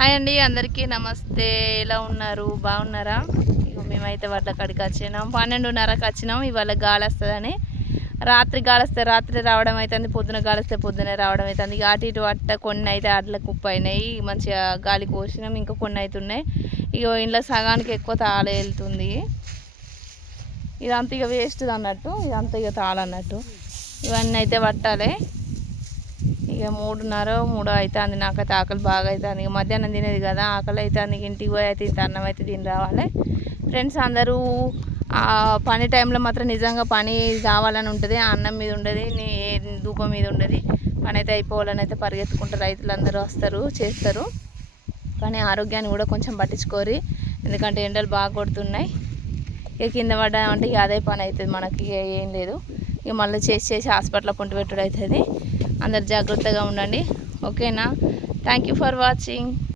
Hi అండి, అందరికీ నమస్తే. ఎలా ఉన్నారు? బాగున్నారా? ఇక మేమైతే వడ్ల కాడికి వచ్చినాం. 12:30కి వచ్చినాం. ఇవాళ గాలి వస్తుందని. రాత్రి గాలి వస్తే రాత్రి రావడం అవుతుంది, పొద్దున గాలి వస్తే పొద్దునే రావడం అవుతుంది. ఇక అటు ఇటు అట్ట కొన్ని అయితే అట్ల కుప్ప అయినాయి. మంచిగా గాలి కోసినాం. ఇంకా కొన్ని అవుతున్నాయి. ఇక ఇంట్లో సగానికి ఎక్కువ తాళ వెళ్తుంది. ఇదంతా ఇక వేస్ట్ అన్నట్టు, ఇదంతా ఇక తాళన్నట్టు. ఇవన్నీ అయితే పట్టాలి. ఇక 3:30 అవుతుంది. నాకైతే ఆకలి బాగా అవుతుంది. ఇక మధ్యాహ్నం తినేది కదా, ఆకలి అవుతుంది. ఇంటికి పోయి అయితే ఇంత అన్నం అయితే తిని రావాలి. ఫ్రెండ్స్ అందరూ పని టైంలో మాత్రం నిజంగా పని కావాలని ఉంటుంది. అన్నం మీద ఉండదు, ధూపం మీద ఉండదు. పని అయితే అయిపోవాలని అయితే పరిగెత్తుకుంటారు. రైతులందరూ వస్తారు, చేస్తారు. కానీ ఆరోగ్యాన్ని కూడా కొంచెం పట్టించుకోరు. ఎందుకంటే ఎండలు బాగా కొడుతున్నాయి. ఇక కింద పడ్డామంటే ఇక అదే పని అవుతుంది మనకి. ఏం లేదు, ఇక మళ్ళీ చేసి హాస్పిటల్లో పొంటి పెట్టుడు అవుతుంది. అందరు జాగ్రత్తగా ఉండండి. ఓకేనా? Thank you for watching.